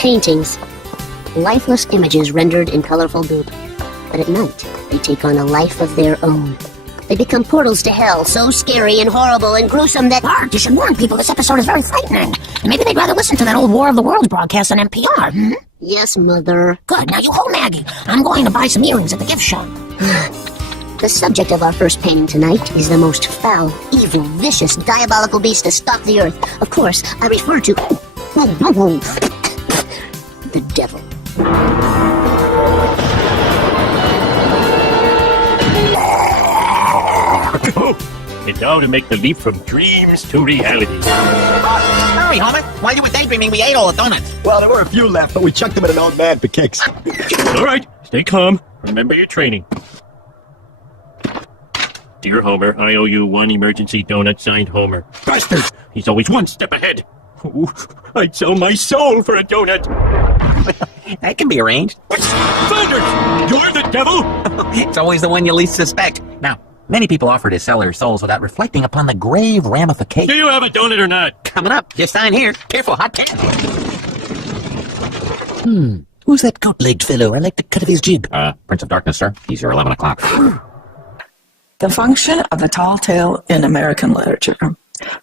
paintings. Lifeless images rendered in colorful goop. But at night, they take on a life of their own. They become portals to hell, so scary and horrible and gruesome that... Bart, you should warn people this episode is very frightening. Maybe they'd rather listen to that old War of the Worlds broadcast on NPR, Yes, Mother. Good, now you hold Maggie. I'm going to buy some earrings at the gift shop. The subject of our first painting tonight is the most foul, evil, vicious, diabolical beast to stalk the earth. Of course, I refer to... the devil. It's now to make the leap from dreams to reality. Hurry, Homer. While you were daydreaming, we ate all the donuts. Well, there were a few left, but we chucked them at an old man for kicks. All right, stay calm. Remember your training. Dear Homer, I owe you one emergency donut signed Homer. Bastard! He's always one step ahead. Ooh, I'd sell my soul for a donut. That can be arranged. Flanders! You're the devil? It's always the one you least suspect. Now, many people offer to sell their souls without reflecting upon the grave Do ramifications. you have a donut or not? Coming up, your sign here. Careful, hot cat. Who's that goat-legged fellow? I like the cut of his jib. Prince of Darkness, sir. He's your 11 o'clock. The function of the tall tale in American literature.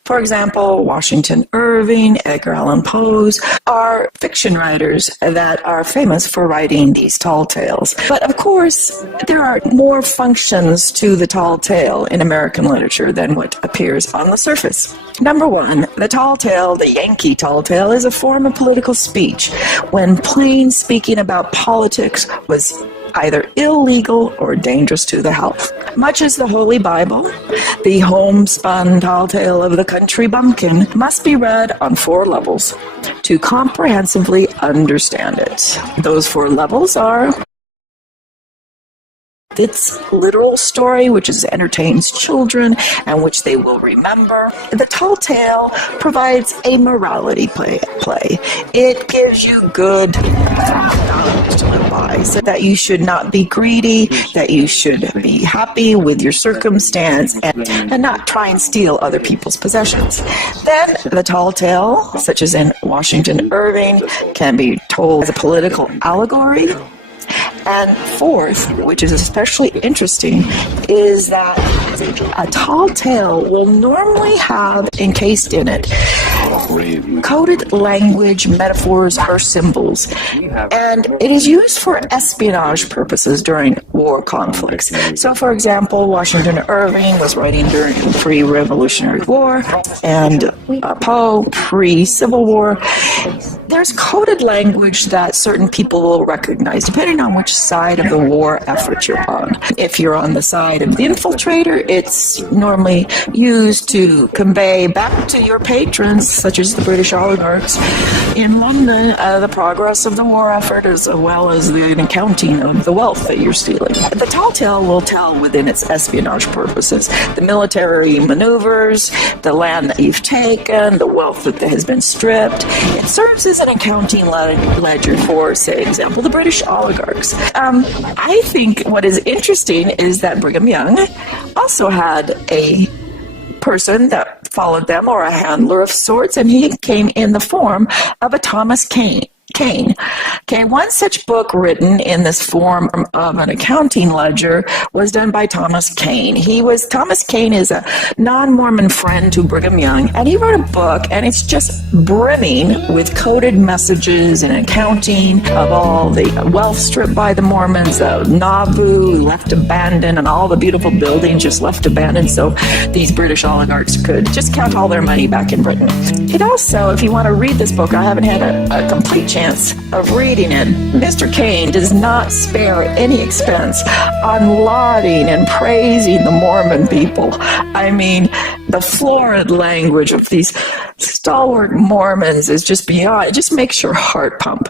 For example, Washington Irving, Edgar Allan Poe are fiction writers that are famous for writing these tall tales. But of course, there are more functions to the tall tale in American literature than what appears on the surface. Number one, the tall tale, the Yankee Tall Tale, is a form of political speech when plain speaking about politics was either illegal or dangerous to the health. Much as the Holy Bible, the homespun tall tale of the country bumpkin must be read on 4 levels to comprehensively understand it. Those 4 levels are its literal story, which entertains children and which they will remember. The tall tale provides a morality play. It gives you good values to live by, so that you should not be greedy, that you should be happy with your circumstance and not try and steal other people's possessions. Then the tall tale, such as in Washington Irving, can be told as a political allegory. And fourth, which is especially interesting, is that a tall tale will normally have encased in it coded language, metaphors, or symbols. And it is used for espionage purposes during war conflicts. So, for example, Washington Irving was writing during the pre-Revolutionary War, and Poe pre-Civil War. There's coded language that certain people will recognize, depending on which side of the war effort you're on. If you're on the side of the infiltrator, it's normally used to convey back to your patrons, such as the British oligarchs in London, the progress of the war effort, as well as the accounting of the wealth that you're stealing. The tall tale will tell within its espionage purposes the military maneuvers, the land that you've taken, the wealth that has been stripped. It serves as an accounting ledger for, say, example, the British oligarchs. I think what is interesting is that Brigham Young also had a person that followed them, or a handler of sorts, and he came in the form of a Thomas Kane. One such book written in this form of an accounting ledger was done by Thomas Kane. Thomas Kane is a non-Mormon friend to Brigham Young, and he wrote a book, and it's just brimming with coded messages and accounting of all the wealth stripped by the Mormons, Nauvoo left abandoned, and all the beautiful buildings just left abandoned so these British oligarchs could just count all their money back in Britain. It also, if you want to read this book, I haven't had a complete chance of reading it. Mr. Kane does not spare any expense on lauding and praising the Mormon people. I mean, the florid language of these stalwart Mormons is just beyond. It just makes your heart pump.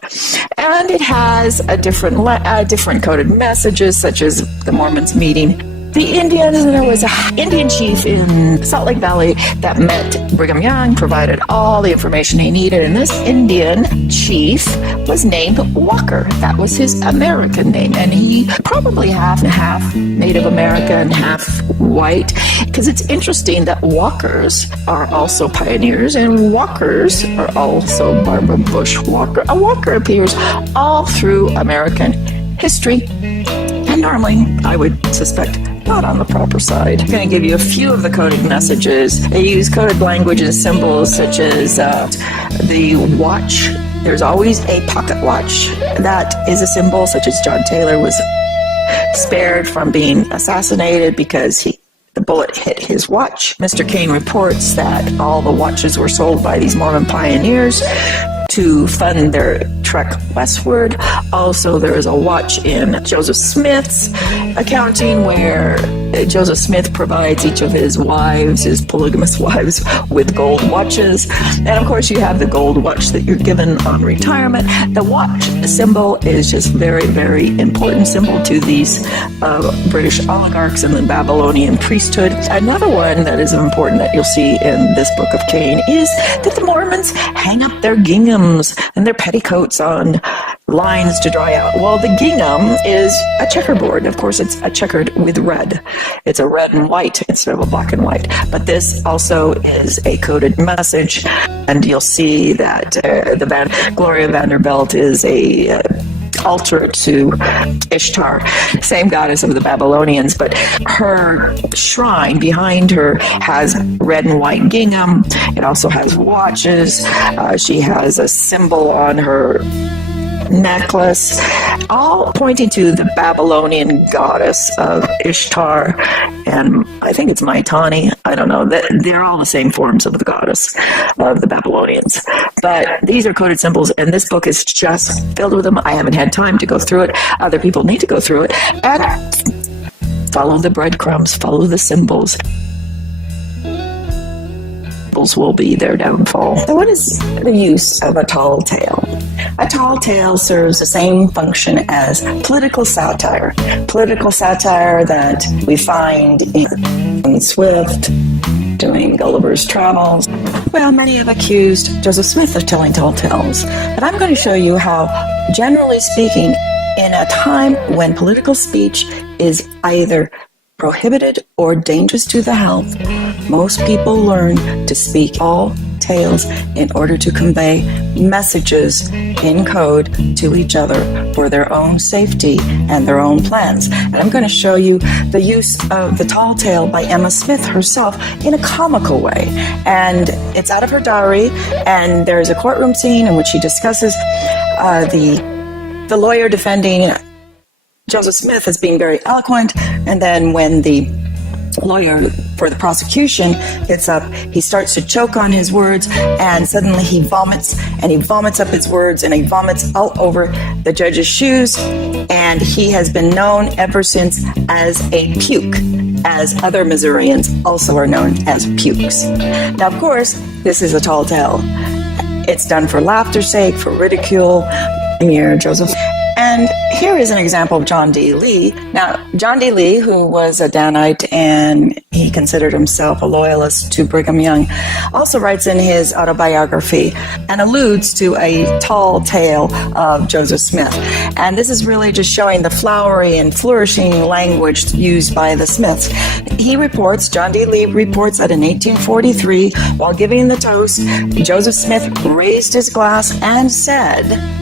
And it has a different coded messages, such as the Mormons meeting The Indians, there was an Indian chief in Salt Lake Valley that met Brigham Young, provided all the information he needed, and this Indian chief was named Walker. That was his American name, and he probably half and half Native American, half white, because it's interesting that Walkers are also pioneers, and Walkers are also Barbara Bush Walker. A Walker appears all through American history, and normally, I would suspect, not on the proper side. I'm going to give you a few of the coded messages. They use coded language and symbols such as the watch. There's always a pocket watch that is a symbol, such as John Taylor was spared from being assassinated because the bullet hit his watch. Mr. Kane reports that all the watches were sold by these Mormon pioneers to fund their trek westward. Also, there is a watch in Joseph Smith's accounting where Joseph Smith provides each of his wives, his polygamous wives, with gold watches. And of course, you have the gold watch that you're given on retirement. The watch symbol is just very, very important symbol to these British oligarchs and the Babylonian priesthood. Another one that is important that you'll see in this Book of Cain is that the Mormons hang up their ginghams and their petticoats on lines to dry out. Well, the gingham is a checkerboard. Of course, it's a checkered with red. It's a red and white instead of a black and white. But this also is a coded message, and you'll see that Gloria Vanderbilt is a altar to Ishtar, same goddess of the Babylonians, but her shrine behind her has red and white gingham. It also has watches. She has a symbol on her necklace, all pointing to the Babylonian goddess of Ishtar, and I think it's Maitani. I don't know. They're all the same forms of the goddess of the Babylonians. But these are coded symbols, and this book is just filled with them. I haven't had time to go through it. Other people need to go through it. And follow the breadcrumbs, follow the symbols. Will be their downfall. So what is the use of a tall tale? A tall tale serves the same function as political satire. Political satire that we find in Swift, doing Gulliver's Travels. Well, many have accused Joseph Smith of telling tall tales, but I'm going to show you how, generally speaking, in a time when political speech is either prohibited or dangerous to the health, most people learn to speak all tales in order to convey messages in code to each other for their own safety and their own plans. And I'm going to show you the use of the tall tale by Emma Smith herself in a comical way. And it's out of her diary, and there's a courtroom scene in which she discusses the lawyer defending Joseph Smith as being very eloquent, and then when the lawyer for the prosecution gets up, he starts to choke on his words, and suddenly he vomits, and he vomits up his words, and he vomits all over the judge's shoes, and he has been known ever since as a puke, as other Missourians also are known as pukes. Now, of course, this is a tall tale. It's done for laughter's sake, for ridicule. Here, Joseph. And here is an example of John D. Lee. Now, John D. Lee, who was a Danite and he considered himself a loyalist to Brigham Young, also writes in his autobiography and alludes to a tall tale of Joseph Smith. And this is really just showing the flowery and flourishing language used by the Smiths. He reports, John D. Lee reports that in 1843, while giving the toast, Joseph Smith raised his glass and said,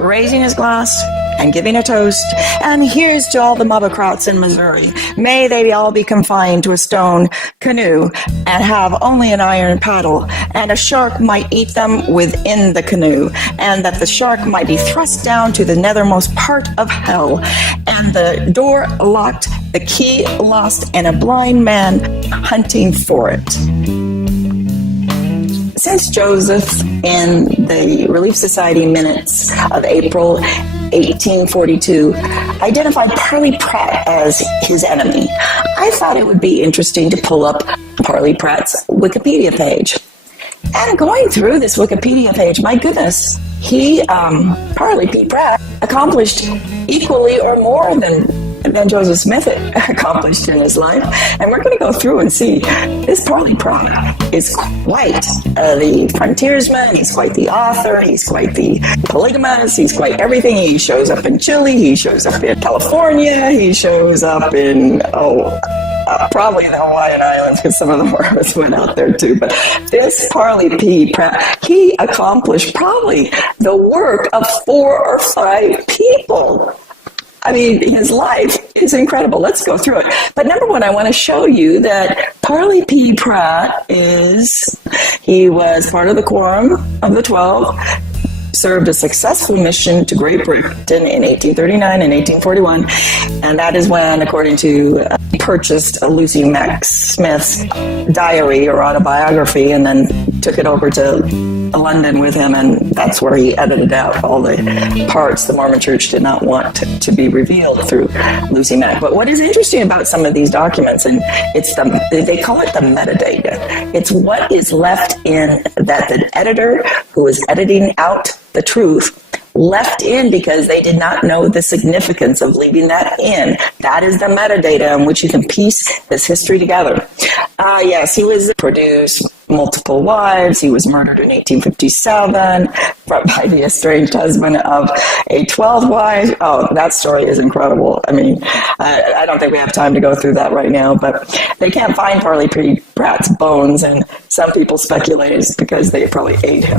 raising his glass and giving a toast, and here's to all the motocrats in Missouri. May they all be confined to a stone canoe and have only an iron paddle, and a shark might eat them within the canoe, and that the shark might be thrust down to the nethermost part of hell, and the door locked, the key lost, and a blind man hunting for it. Since Joseph, in the Relief Society minutes of April 1842, identified Parley Pratt as his enemy, I thought it would be interesting to pull up Parley Pratt's Wikipedia page. And going through this Wikipedia page, my goodness, Parley P. Pratt, accomplished equally or more than than Joseph Smith accomplished in his life. And we're going to go through and see this Parley Pratt is quite the frontiersman, he's quite the author, he's quite the polygamist, he's quite everything. He shows up in Chile, he shows up in California, he shows up in, probably the Hawaiian Islands, because some of the Mormons went out there too. But this Parley P. Pratt, he accomplished probably the work of 4 or 5 people. I mean, his life is incredible. Let's go through it. But number one, I want to show you that Parley P. Pratt he was part of the Quorum of the 12, served a successful mission to Great Britain in 1839 and 1841, and that is when, according to, he purchased Lucy Mack Smith's diary or autobiography and then took it over to London with him, and that's where he edited out all the parts the Mormon Church did not want to be revealed through Lucy Mack. But what is interesting about some of these documents, and they call it the metadata. It's what is left in that the editor who is editing out the truth left in because they did not know the significance of leaving that in. That is the metadata in which you can piece this history together. Yes, he was produced multiple wives. He was murdered in 1857 by the estranged husband of a 12th wife. Oh, that story is incredible. I mean, I don't think we have time to go through that right now, but they can't find Parley P. Pratt's bones, and some people speculate it's because they probably ate him.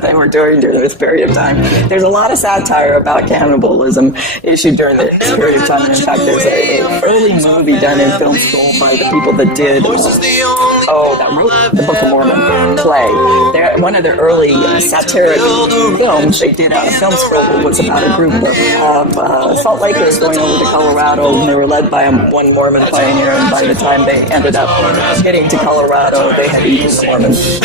They were doing during this period of time. There's a lot of satire about cannibalism issued during this period of time. In fact, there's an early movie done in film school by the people that wrote the Book of Mormon play. One of their early satiric films they did out of film school was about a group of Salt Lakers going over to Colorado, and they were led by one Mormon pioneer, and by the time they ended up getting to Colorado, they had eaten the Mormons.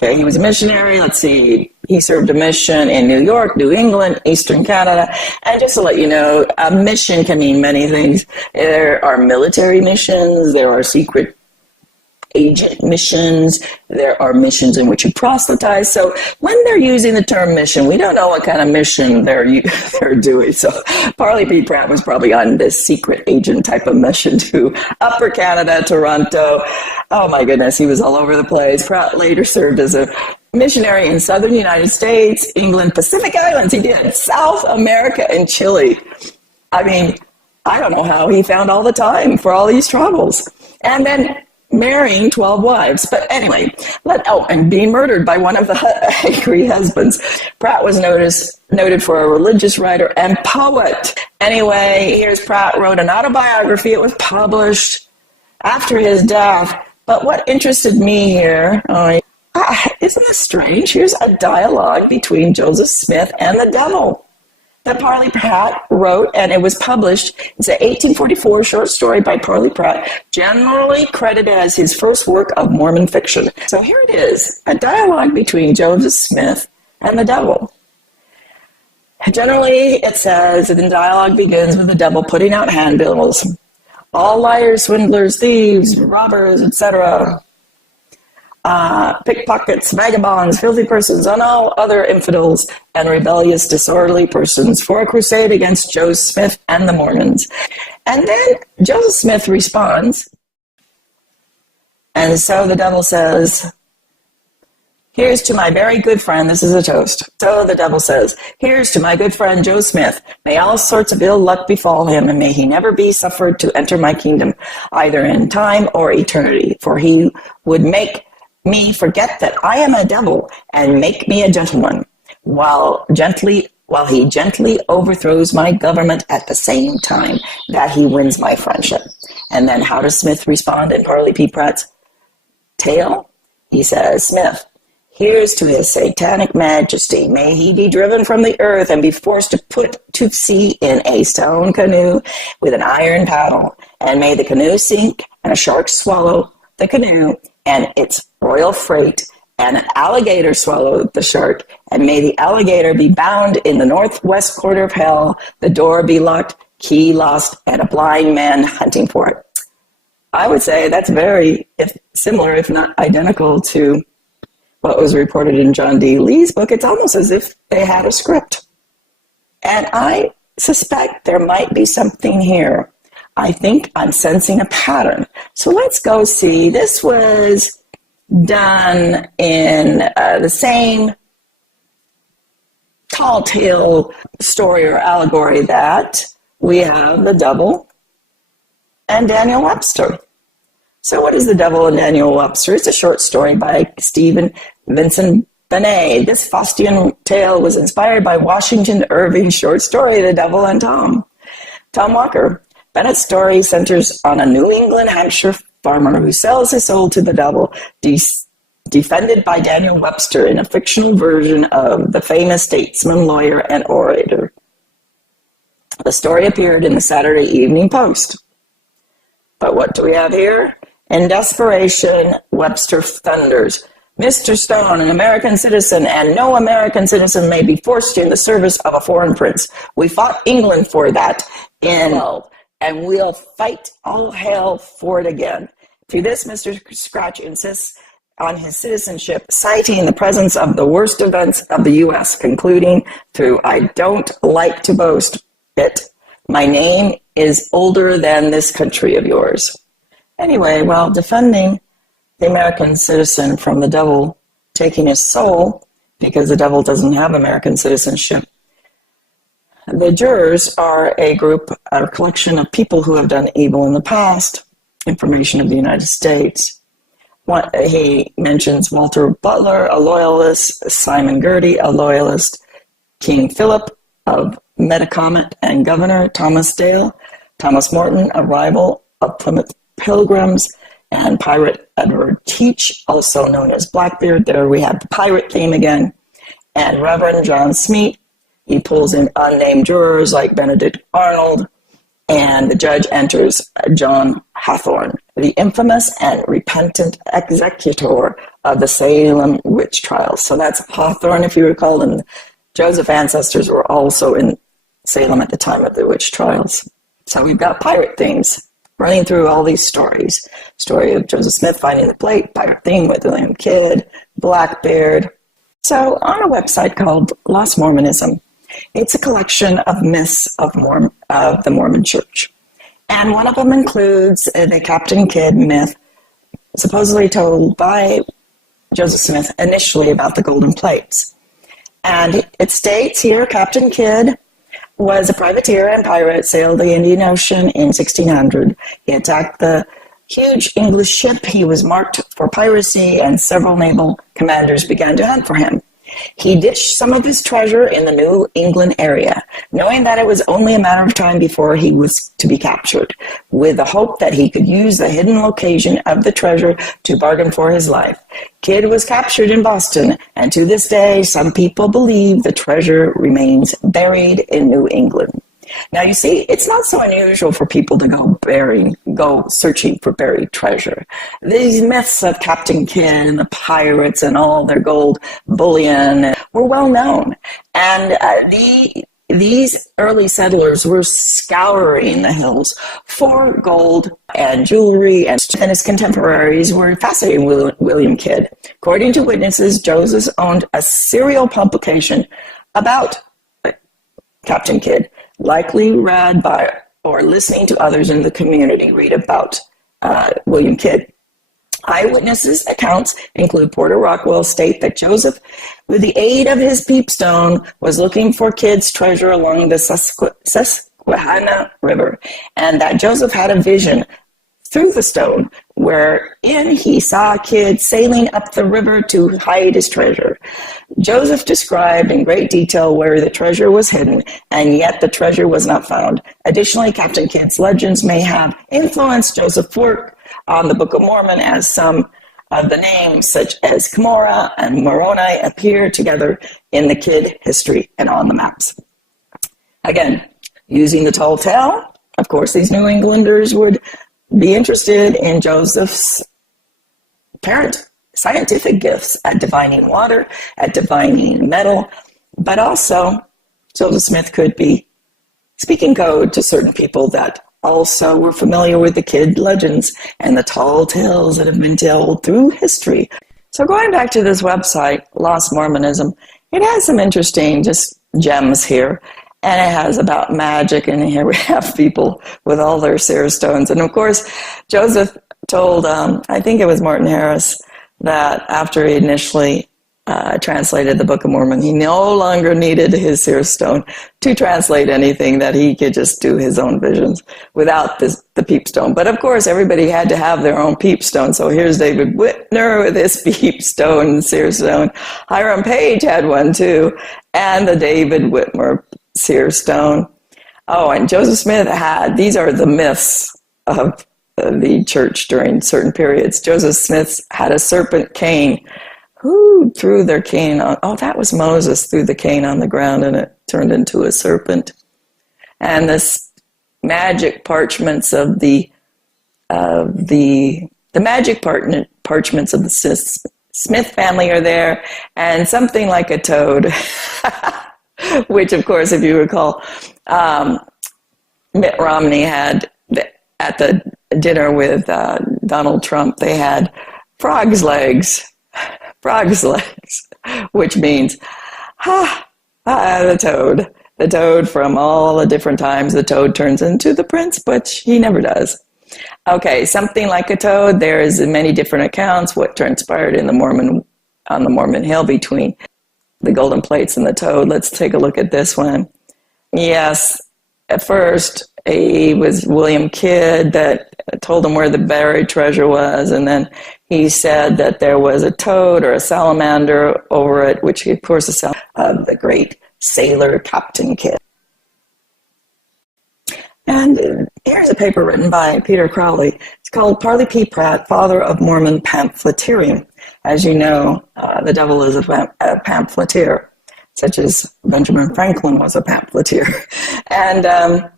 He was a missionary. Let's see. He served a mission in New York, New England, Eastern Canada. And just to let you know, a mission can mean many things. There are military missions. There are secret agent missions. There are missions in which you proselytize. So when they're using the term mission, we don't know what kind of mission they're doing. So Parley P. Pratt was probably on this secret agent type of mission to Upper Canada, Toronto. Oh my goodness, he was all over the place. Pratt later served as a missionary in southern United States, England, Pacific Islands. He did South America and Chile. I mean, I don't know how he found all the time for all these travels. And then marrying 12 wives. But anyway, and being murdered by one of the angry husbands. Pratt was noted for a religious writer and poet. Anyway, here's Pratt wrote an autobiography. It was published after his death. But what interested me here, isn't this strange? Here's a dialogue between Joseph Smith and the devil that Parley Pratt wrote, and it was published. It's an 1844 short story by Parley Pratt, generally credited as his first work of Mormon fiction. So here it is, a dialogue between Joseph Smith and the devil. Generally, it says that the dialogue begins with the devil putting out handbills. All liars, swindlers, thieves, robbers, etc., pickpockets, vagabonds, filthy persons, and all other infidels and rebellious, disorderly persons for a crusade against Joseph Smith and the Mormons. And then Joseph Smith responds, and so the devil says, here's to my very good friend, this is a toast. So the devil says, here's to my good friend Joe Smith. May all sorts of ill luck befall him, and may he never be suffered to enter my kingdom, either in time or eternity, for he would make me forget that I am a devil and make me a gentleman, while he gently overthrows my government at the same time that he wins my friendship. And then how does Smith respond in Parley P. Pratt's tale? He says, Smith, here's to his satanic majesty. May he be driven from the earth and be forced to put to sea in a stone canoe with an iron paddle. And may the canoe sink and a shark swallow the canoe and its royal freight, and an alligator swallow the shark, and may the alligator be bound in the northwest quarter of hell, the door be locked, key lost, and a blind man hunting for it. I would say that's very similar, if not identical, to what was reported in John D. Lee's book, it's almost as if they had a script. And I suspect there might be something here. I think I'm sensing a pattern. So let's go see. This was done in the same tall tale story or allegory that we have the devil and Daniel Webster. So what is the devil and Daniel Webster? It's a short story by Stephen Vincent Benet. This Faustian tale was inspired by Washington Irving's short story, The Devil and Tom. Tom Walker. Bennett's story centers on a New England Hampshire farmer who sells his soul to the devil, defended by Daniel Webster in a fictional version of the famous statesman, lawyer, and orator. The story appeared in the Saturday Evening Post. But what do we have here? In desperation, Webster thunders, Mr. Stone, an American citizen, and no American citizen may be forced in the service of a foreign prince. We fought England for that in 12, and we'll fight all hell for it again. To this, Mr. Scratch insists on his citizenship, citing the presence of the worst events of the U.S., concluding through, I don't like to boast it. My name is older than this country of yours. Anyway, while defending the American citizen from the devil taking his soul, because the devil doesn't have American citizenship, the jurors are a collection of people who have done evil in the past, information of the United States. He mentions Walter Butler, a loyalist, Simon Girty, a loyalist, King Philip of Metacomet and Governor Thomas Dale, Thomas Morton, a rival of Plymouth Pilgrims, and pirate Edward Teach, also known as Blackbeard. There we have the pirate theme again. And Reverend John Smeet. He pulls in unnamed jurors like Benedict Arnold, and the judge enters John Hathorne, the infamous and repentant executor of the Salem witch trials. So that's Hawthorne, if you recall, and Joseph's ancestors were also in Salem at the time of the witch trials. So we've got pirate themes running through all these stories. Story of Joseph Smith finding the plate, pirate theme with William Kidd, Blackbeard. So on a website called Lost Mormonism, it's a collection of myths of the Mormon Church. And one of them includes the Captain Kidd myth, supposedly told by Joseph Smith initially about the golden plates. And it states here, Captain Kidd was a privateer and pirate, sailed the Indian Ocean in 1600. He attacked the huge English ship. He was marked for piracy, and several naval commanders began to hunt for him. He ditched some of his treasure in the New England area, knowing that it was only a matter of time before he was to be captured, with the hope that he could use the hidden location of the treasure to bargain for his life. Kidd was captured in Boston, and to this day, some people believe the treasure remains buried in New England. Now, you see, it's not so unusual for people to go searching for buried treasure. These myths of Captain Kidd and the pirates and all their gold bullion were well known. And these early settlers were scouring the hills for gold and jewelry, and his contemporaries were fascinated with William Kidd. According to witnesses, Joseph owned a serial publication about Captain Kidd, likely read by or listening to others in the community read about William Kidd. Eyewitnesses' accounts include Porter Rockwell state that Joseph, with the aid of his peepstone, was looking for Kidd's treasure along the Susquehanna River, and that Joseph had a vision through the stone, wherein he saw Kidd sailing up the river to hide his treasure. Joseph described in great detail where the treasure was hidden, and yet the treasure was not found. Additionally, Captain Kidd's legends may have influenced Joseph's work on the Book of Mormon, as some of the names, such as Cumorah and Moroni, appear together in the Kidd history and on the maps. Again, using the Tall Tale, of course, these New Englanders would be interested in Joseph's apparent scientific gifts at divining water, at divining metal, but also Joseph Smith could be speaking code to certain people that also were familiar with the Kidd legends and the tall tales that have been told through history. So going back to this website, Lost Mormonism, it has some interesting just gems here. And it has about magic, and here we have people with all their seer stones. And of course, Joseph told, I think it was Martin Harris, that after he initially translated the Book of Mormon, he no longer needed his seer stone to translate anything, that he could just do his own visions without the peep stone. But of course, everybody had to have their own peep stone. So here's David Whitner with his peep stone, seer stone. Hiram Page had one too, and the David Whitmer seer stone. Oh, and Joseph Smith had, these are the myths of the church during certain periods. Joseph Smith had a serpent cane. Who threw their cane on? Oh, that was Moses, threw the cane on the ground and it turned into a serpent. And this magic parchments of the magic parchments of the Smith family are there, and something like a toad. Which, of course, if you recall, Mitt Romney had at the dinner with Donald Trump, they had frog's legs, which means, the toad from all the different times the toad turns into the prince, but he never does. Okay, something like a toad. There is many different accounts what transpired on the Mormon Hill between the golden plates and the toad. Let's take a look at this one. Yes, at first it was William Kidd that told him where the buried treasure was, and then he said that there was a toad or a salamander over it, which of course is the great sailor Captain Kidd. And here's a paper written by Peter Crowley. It's called Parley P. Pratt, Father of Mormon Pamphleteering. As you know, the devil is a pamphleteer, such as Benjamin Franklin was a pamphleteer. And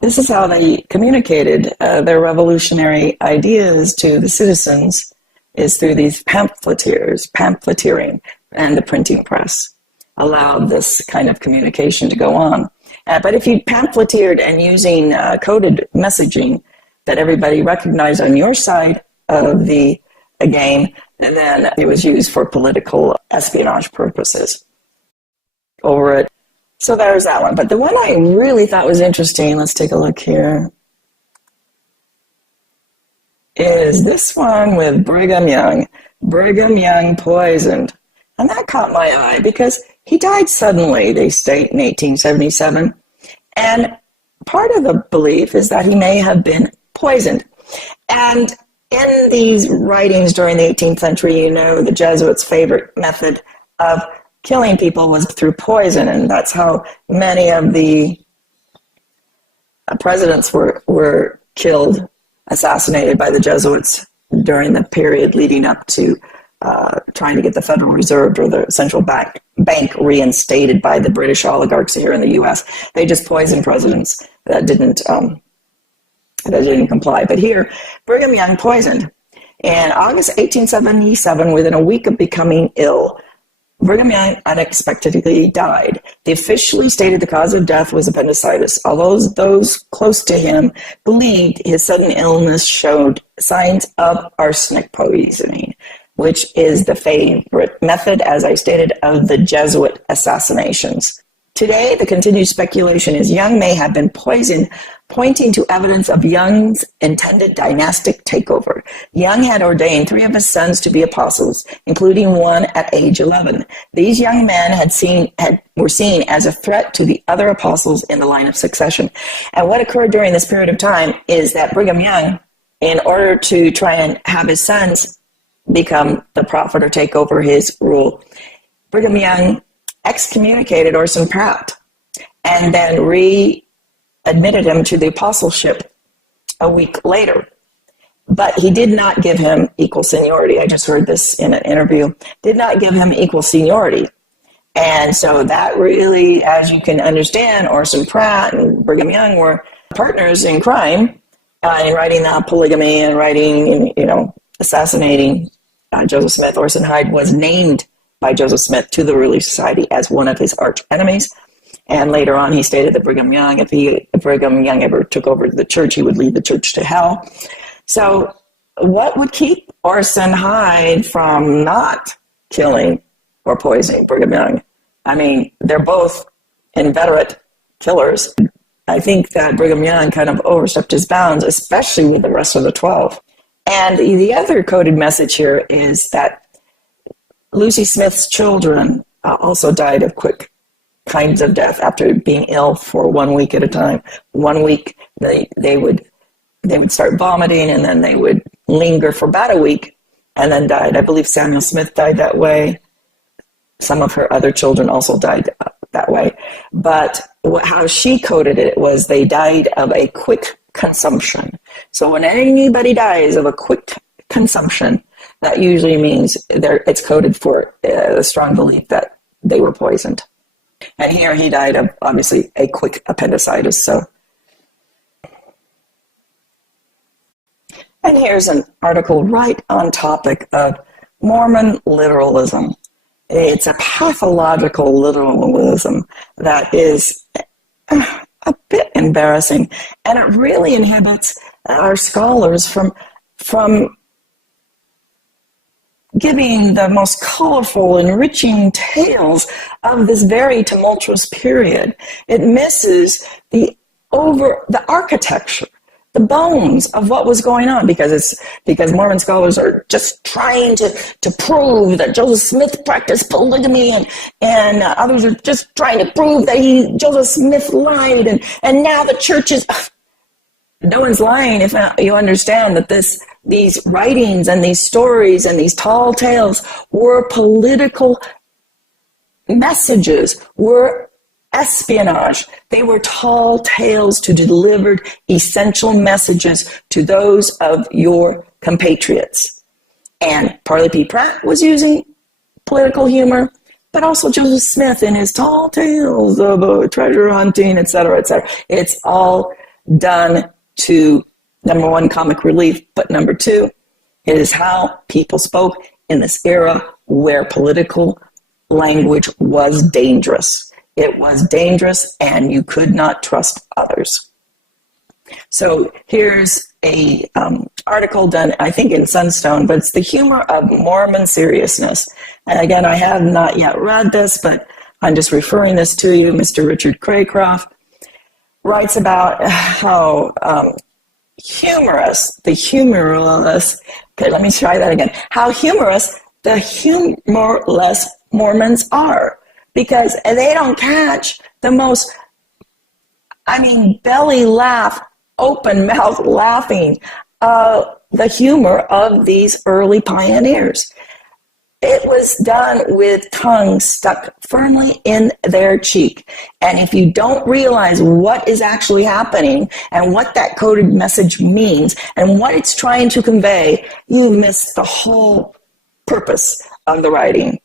this is how they communicated their revolutionary ideas to the citizens, is through these pamphleteering, and the printing press allowed this kind of communication to go on. But if you pamphleteered and using coded messaging that everybody recognized on your side of the game, and then it was used for political espionage purposes over it. So there's that one. But the one I really thought was interesting, let's take a look here, is this one with Brigham Young. Brigham Young poisoned. And that caught my eye because he died suddenly, they state, in 1877. And part of the belief is that he may have been poisoned. And in these writings during the 18th century, you know, the Jesuits' favorite method of killing people was through poison, and that's how many of the presidents were killed, assassinated by the Jesuits during the period leading up to trying to get the Federal Reserve or the central bank reinstated by the British oligarchs here in the U.S. They just poisoned presidents that didn't comply. But here, Brigham Young poisoned. In August 1877, within a week of becoming ill, Brigham Young unexpectedly died. They officially stated the cause of death was appendicitis, although those close to him believed his sudden illness showed signs of arsenic poisoning, which is the favorite method, as I stated, of the Jesuit assassinations. Today, the continued speculation is Young may have been poisoned, pointing to evidence of Young's intended dynastic takeover. Young had ordained 3 of his sons to be apostles, including one at age 11. These young men were seen as a threat to the other apostles in the line of succession. And what occurred during this period of time is that Brigham Young, in order to try and have his sons become the prophet or take over his rule, Brigham Young excommunicated Orson Pratt and then admitted him to the apostleship a week later. But he did not give him equal seniority. I just heard this in an interview. Did not give him equal seniority. And so that really, as you can understand, Orson Pratt and Brigham Young were partners in crime, in writing polygamy and writing, assassinating Joseph Smith. Orson Hyde was named by Joseph Smith to the Relief Society as one of his arch enemies. And later on, he stated that Brigham Young, if Brigham Young ever took over the church, he would lead the church to hell. So what would keep Orson Hyde from not killing or poisoning Brigham Young? I mean, they're both inveterate killers. I think that Brigham Young kind of overstepped his bounds, especially with the rest of the 12. And the other coded message here is that Lucy Smith's children also died of quick kinds of death after being ill for 1 week at a time. 1 week, they would start vomiting, and then they would linger for about a week and then died. I believe Samuel Smith died that way. Some of her other children also died that way. But how she coded it was they died of a quick consumption. So when anybody dies of a quick consumption, that usually means it's coded for a strong belief that they were poisoned. And here he died of, obviously, a quick appendicitis. So, and here's an article right on topic of Mormon literalism. It's a pathological literalism that is a bit embarrassing, and it really inhibits our scholars from giving the most colorful, enriching tales of this very tumultuous period. It misses the architecture, the bones of what was going on, because Mormon scholars are just trying to prove that Joseph Smith practiced polygamy, and others are just trying to prove that Joseph Smith lied, and now the church is... No one's lying if you understand that these writings and these stories and these tall tales were political messages, were espionage. They were tall tales to deliver essential messages to those of your compatriots. And Parley P. Pratt was using political humor, but also Joseph Smith in his tall tales of treasure hunting, etc., etc. It's all done to, number one, comic relief, but number two, it is how people spoke in this era where political language was dangerous. It was dangerous, and you could not trust others. So here's a article done, I think, in Sunstone, but it's the humor of Mormon seriousness. And again, I have not yet read this, but I'm just referring this to you. Mr. Richard Craycroft writes about how humorous, okay, let me try that again, how humorous the humorless Mormons are, because they don't catch the most, belly laugh, open mouth laughing, the humor of these early pioneers. It was done with tongue stuck firmly in their cheek. And if you don't realize what is actually happening and what that coded message means and what it's trying to convey, you miss the whole purpose of the writing.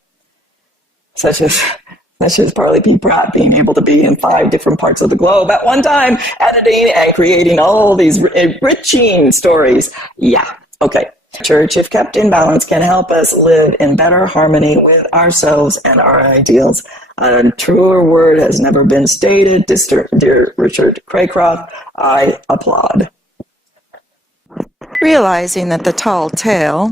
Such as Parley P. Pratt being able to be in 5 different parts of the globe at one time, editing and creating all these enriching stories. Yeah, okay. Church, if kept in balance, can help us live in better harmony with ourselves and our ideals. A truer word has never been stated. Dear Richard Craycroft, I applaud. Realizing that the Tall Tale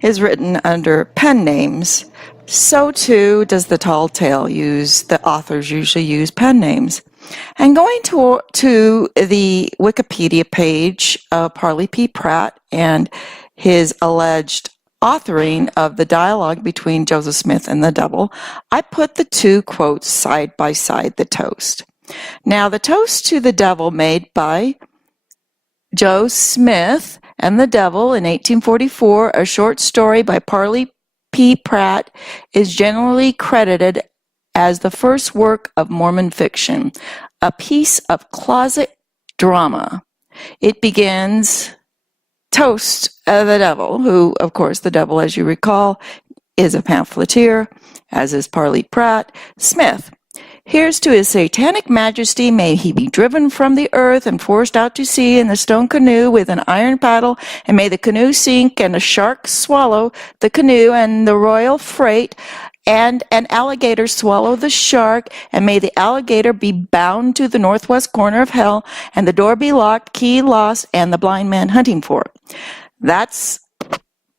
is written under pen names, so too does the Tall Tale the authors usually use pen names. And going to the Wikipedia page of Parley P. Pratt and his alleged authoring of the dialogue between Joseph Smith and the devil, I put the 2 quotes side by side, the toast. Now, the toast to the devil made by Joe Smith and the Devil in 1844, a short story by Parley P. Pratt, is generally credited as the first work of Mormon fiction, a piece of closet drama. It begins, toast the devil, who, of course, the devil, as you recall, is a pamphleteer, as is Parley Pratt. Smith, here's to his satanic majesty, may he be driven from the earth and forced out to sea in the stone canoe with an iron paddle, and may the canoe sink and a shark swallow the canoe and the royal freight, and an alligator swallow the shark, and may the alligator be bound to the northwest corner of hell, and the door be locked, key lost, and the blind man hunting for it. That's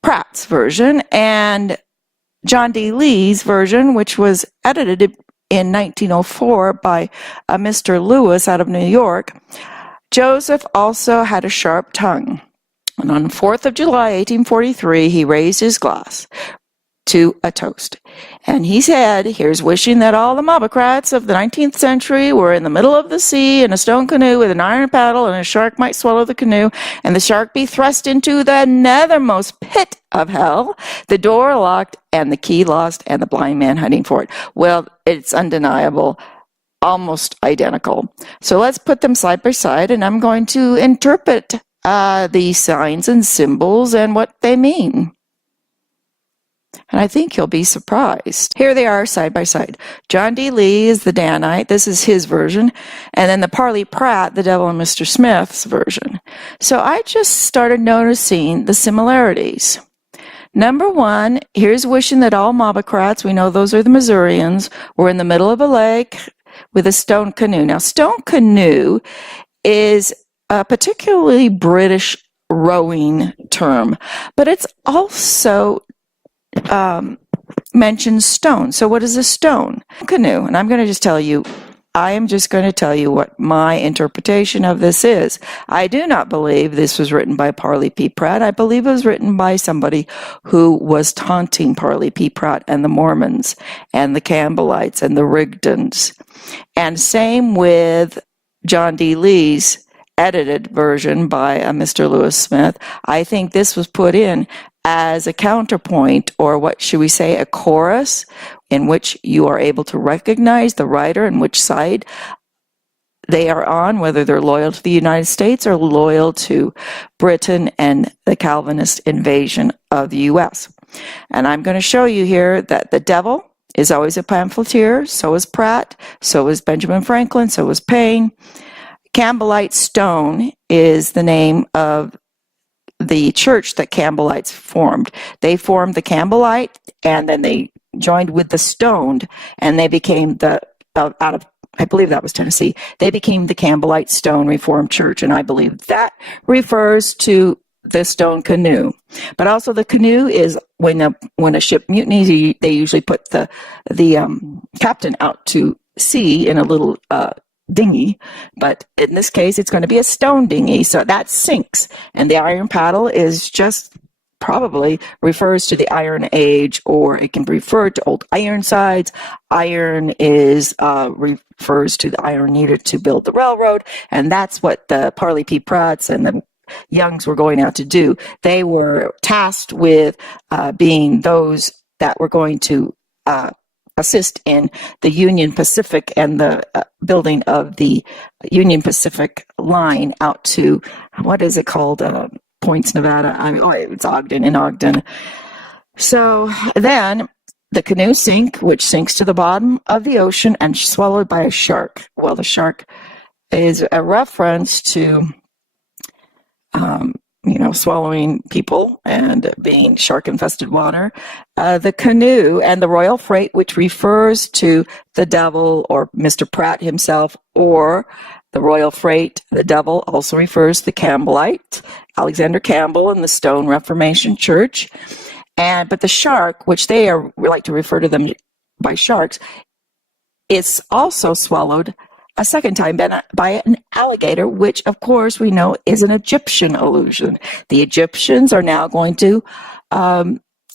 Pratt's version. And John D. Lee's version, which was edited in 1904 by Mr. Lewis out of New York, Joseph also had a sharp tongue. And on the 4th of July, 1843, he raised his glass to a toast. And he said, here's wishing that all the mobocrats of the 19th century were in the middle of the sea in a stone canoe with an iron paddle, and a shark might swallow the canoe, and the shark be thrust into the nethermost pit of hell, the door locked, and the key lost, and the blind man hunting for it. Well, it's undeniable. Almost identical. So let's put them side by side, and I'm going to interpret these signs and symbols and what they mean. And I think you'll be surprised. Here they are side by side. John D. Lee is the Danite. This is his version. And then the Parley Pratt, the Devil and Mr. Smith's version. So I just started noticing the similarities. Number one, here's wishing that all mobocrats, we know those are the Missourians, were in the middle of a lake with a stone canoe. Now, stone canoe is a particularly British rowing term, but it's also mentions stone. So what is a stone? Canoe. And I'm going to just tell you, I am just going to tell you what my interpretation of this is. I do not believe this was written by Parley P. Pratt. I believe it was written by somebody who was taunting Parley P. Pratt and the Mormons and the Campbellites and the Rigdons. And same with John D. Lee's edited version by Mr. Lewis Smith. I think this was put in as a counterpoint, or what should we say, a chorus, in which you are able to recognize the writer and which side they are on, whether they're loyal to the United States or loyal to Britain and the Calvinist invasion of the U.S. And I'm going to show you here that the devil is always a pamphleteer. So is Pratt. So is Benjamin Franklin. So is Paine. Campbellite Stone is the name of the church that Campbellites formed. They formed the Campbellite, and then they joined with the Stoned, and they became I believe that was Tennessee. They became the Campbellite Stone Reformed Church, and I believe that refers to the stone canoe. But also the canoe is when a ship mutinies, they usually put the captain out to sea in a little dinghy, but in this case it's going to be a stone dinghy, so that sinks, and the iron paddle is just probably refers to the Iron Age, or it can refer to old Ironsides. Iron is refers to the iron needed to build the railroad, and that's what the Parley P. Pratts and the Youngs were going out to do. They were tasked with being those that were going to assist in the Union Pacific and the building of the Union Pacific line out to, what is it called? Points, Nevada. It's Ogden, in Ogden. So then the canoe which sinks to the bottom of the ocean and swallowed by a shark. Well, the shark is a reference to swallowing people and being shark-infested water. The canoe and the royal freight, which refers to the devil or Mr. Pratt himself, or the royal freight, the devil, also refers to the Campbellite, Alexander Campbell and the Stone Reformation Church. But the shark, which they like to refer to them by sharks, is also swallowed a second time by an alligator, which of course we know is an Egyptian allusion. The Egyptians are now going to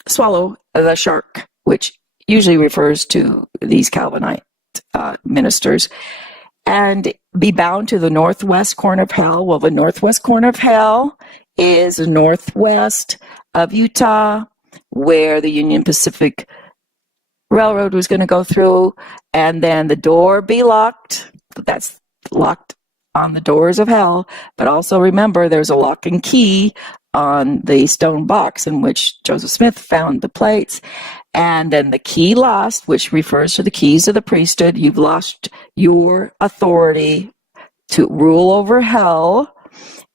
swallow the shark, which usually refers to these Calvinite ministers, and be bound to the northwest corner of hell. Well, the northwest corner of hell is northwest of Utah, where the Union Pacific Railroad was going to go through, and then the door be locked. That's locked on the doors of hell. But also remember, there's a lock and key on the stone box in which Joseph Smith found the plates. And then the key lost, which refers to the keys of the priesthood. You've lost your authority to rule over hell.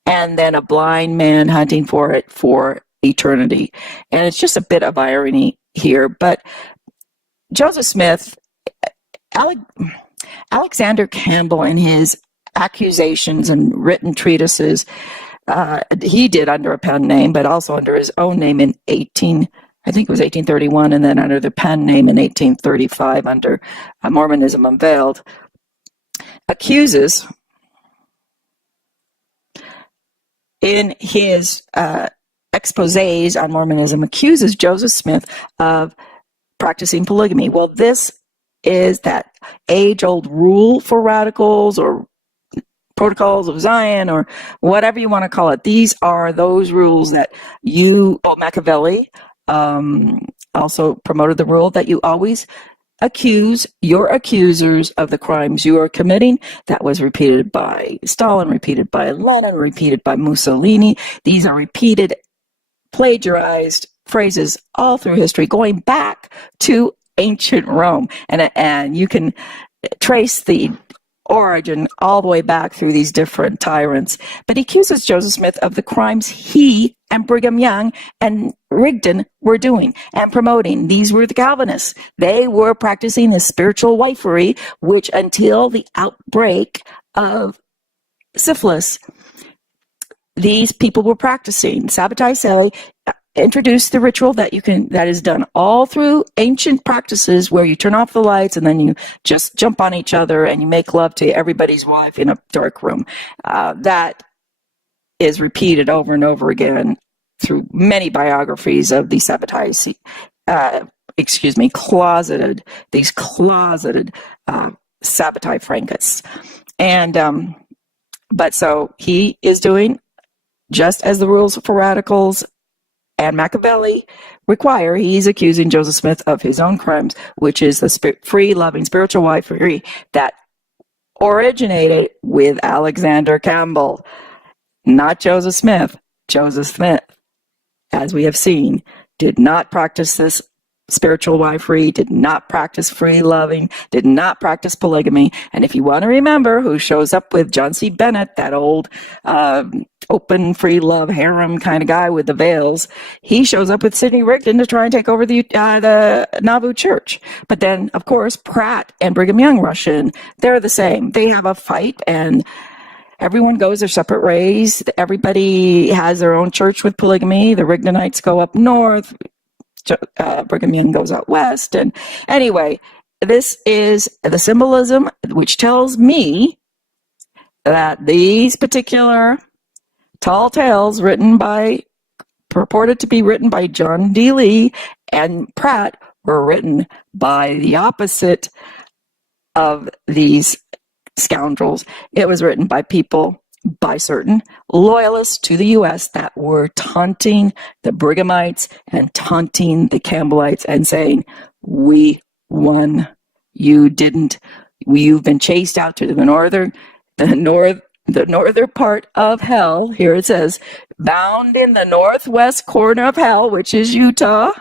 And then a blind man hunting for it for eternity. And it's just a bit of irony here. But Joseph Smith, Alexander Campbell, in his accusations and written treatises, he did under a pen name, but also under his own name in I think it was 1831, and then under the pen name in 1835 under Mormonism Unveiled, accuses in his exposés on Mormonism, accuses Joseph Smith of practicing polygamy. Well, this is that age-old rule for radicals, or protocols of Zion, or whatever you want to call it. These are those rules that Machiavelli also promoted the rule that you always accuse your accusers of the crimes you are committing. That was repeated by Stalin, repeated by Lenin, repeated by Mussolini. These are repeated, plagiarized phrases all through history, going back to ancient Rome. And you can trace the origin all the way back through these different tyrants. But he accuses Joseph Smith of the crimes he and Brigham Young and Rigdon were doing and promoting. These were the Calvinists. They were practicing this spiritual wifery, which until the outbreak of syphilis, these people were practicing. Sabbatai Seli introduced the ritual that is done all through ancient practices, where you turn off the lights and then you just jump on each other and you make love to everybody's wife in a dark room. That is repeated over and over again through many biographies of the closeted Sabbatai Frankists. And but so he is doing just as the rules for radicals and Machiavelli require. He's accusing Joseph Smith of his own crimes, which is the free-loving spiritual wifery that originated with Alexander Campbell, not Joseph Smith. Joseph Smith, as we have seen, did not practice this spiritual wifery, did not practice free loving, did not practice polygamy. And if you want to remember who shows up with John C. Bennett, that old open free love harem kind of guy with the veils, he shows up with Sidney Rigdon to try and take over the Nauvoo church. But then, of course, Pratt and Brigham Young rush in. They're the same. They have a fight, and everyone goes their separate ways. Everybody has their own church with polygamy. The Rigdonites go up north. Brigham Young goes out west. And anyway, this is the symbolism which tells me that these particular tall tales purported to be written by John D. Lee and Pratt were written by the opposite of these scoundrels. It was written by certain loyalists to the U.S. that were taunting the Brighamites and taunting the Campbellites and saying, "We won. You didn't. You've been chased out to the northern part of hell." Here it says, "Bound in the northwest corner of hell," which is Utah.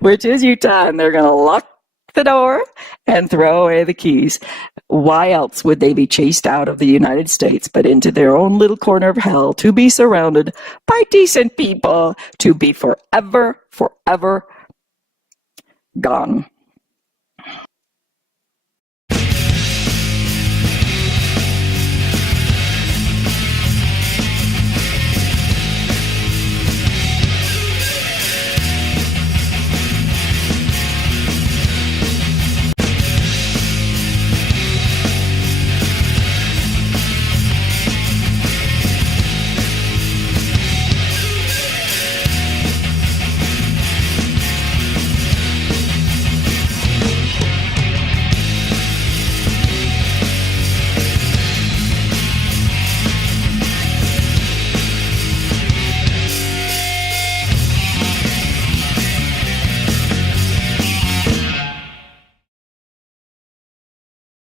Which is Utah, and they're going to lock the door and throw away the keys. Why else would they be chased out of the United States but into their own little corner of hell, to be surrounded by decent people, to be forever gone?